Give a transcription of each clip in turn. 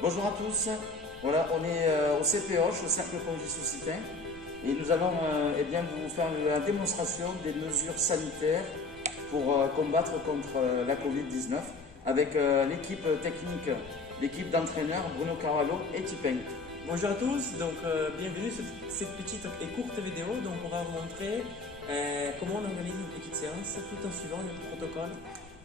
Bonjour à tous, voilà, on est au CPOche, au Cercle Pongis-Soussitain, et nous allons vous faire la démonstration des mesures sanitaires pour combattre contre la Covid-19 avec l'équipe technique, l'équipe d'entraîneurs Bruno Carvalho et Tipeng. Bonjour à tous, bienvenue sur cette petite et courte vidéo. Donc on va vous montrer comment on organise une petite séance tout en suivant le protocole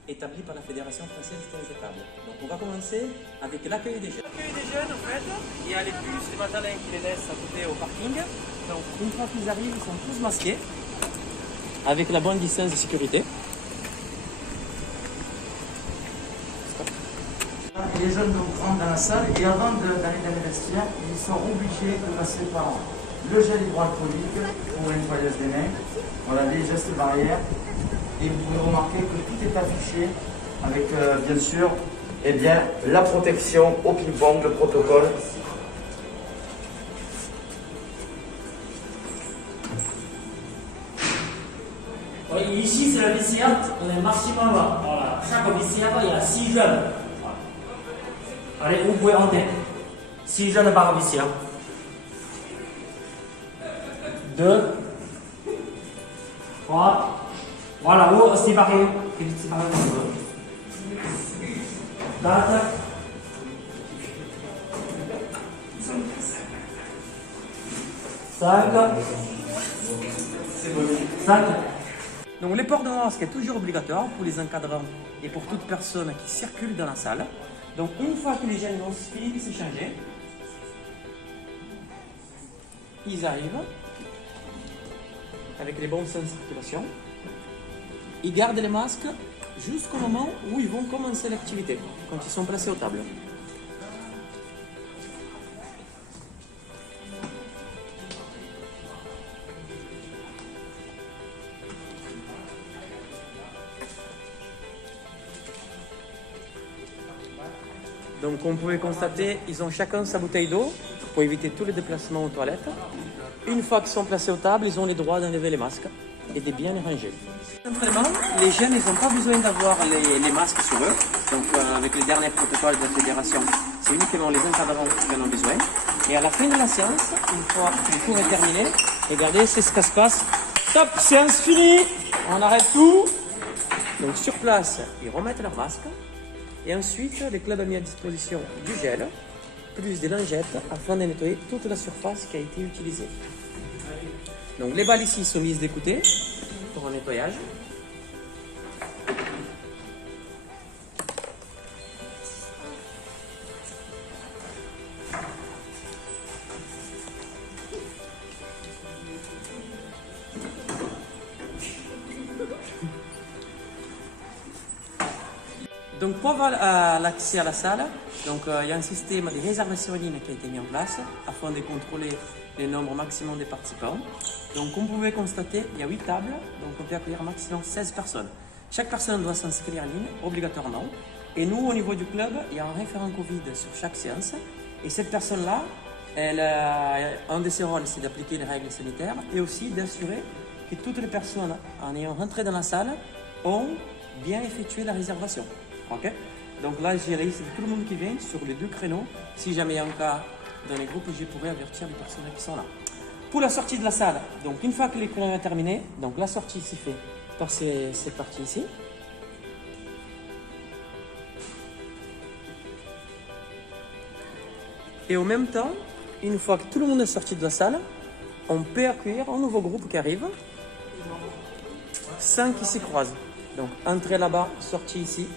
établi par la Fédération française du tennis de table. Donc on va commencer avec l'accueil des jeunes. L'accueil des jeunes, en fait, il y a les bus, les matalins qui les laissent à côté au parking. Donc une fois qu'ils arrivent, ils sont tous masqués avec la bonne distance de sécurité. Les jeunes rentrent dans la salle et avant d'aller dans les vestiaires, ils sont obligés de passer par le gel hydroalcoolique pour la nettoyage des mains, voilà, les gestes barrières. Et vous pouvez remarquer que tout est affiché avec bien sûr la protection au ping-pong, le protocole. Ici c'est la vestiaire, on est maximum. Voilà. Chaque vestiaire, il y a 6 jeunes. Allez, vous pouvez entrer. 6 jeunes par vestiaire. 2, 3. Voilà, c'est pareil. C'est pareil. 4. 5. Donc le port de masque est toujours obligatoire pour les encadrants et pour toute personne qui circule dans la salle. Donc une fois que les jeunes ont fini de s'échanger, ils arrivent avec les bons sens de circulation. Ils gardent les masques jusqu'au moment où ils vont commencer l'activité, quand ils sont placés aux tables. Donc comme vous pouvez constater, ils ont chacun sa bouteille d'eau pour éviter tous les déplacements aux toilettes. Une fois qu'ils sont placés aux tables, ils ont le droit d'enlever les masques et de bien les ranger. Simplement, les jeunes, ils n'ont pas besoin d'avoir les masques sur eux. Donc avec les derniers protocoles de la fédération, c'est uniquement les encadrants qui en ont besoin. Et à la fin de la séance, une fois que le cours est terminé, regardez, c'est ce qui se passe. Top, séance finie. On arrête tout. Donc sur place, ils remettent leur masque. Et ensuite, le club a mis à disposition du gel, plus des lingettes, afin de nettoyer toute la surface qui a été utilisée. Donc les balles ici sont mises de côté pour un nettoyage. Donc pour avoir l'accès à la salle, il y a un système de réservation en ligne qui a été mis en place afin de contrôler le nombre maximum de participants. Donc comme vous pouvez constater, il y a 8 tables, donc on peut accueillir un maximum 16 personnes. Chaque personne doit s'inscrire en ligne, obligatoirement. Et nous, au niveau du club, il y a un référent Covid sur chaque séance. Et cette personne-là, un de ses rôles, c'est d'appliquer les règles sanitaires et aussi d'assurer que toutes les personnes, en ayant rentré dans la salle, ont bien effectué la réservation. Okay. Donc là, j'ai réussi tout le monde qui vient sur les 2 créneaux. Si jamais il y a un cas dans les groupes, je pourrais avertir les personnes qui sont là. Pour la sortie de la salle, donc une fois que les créneaux sont terminés, donc la sortie s'est faite par cette partie ici. Et en même temps, une fois que tout le monde est sorti de la salle, on peut accueillir un nouveau groupe qui arrive, sans qu'ils s'y croisent. Donc entrée là-bas, sortie ici.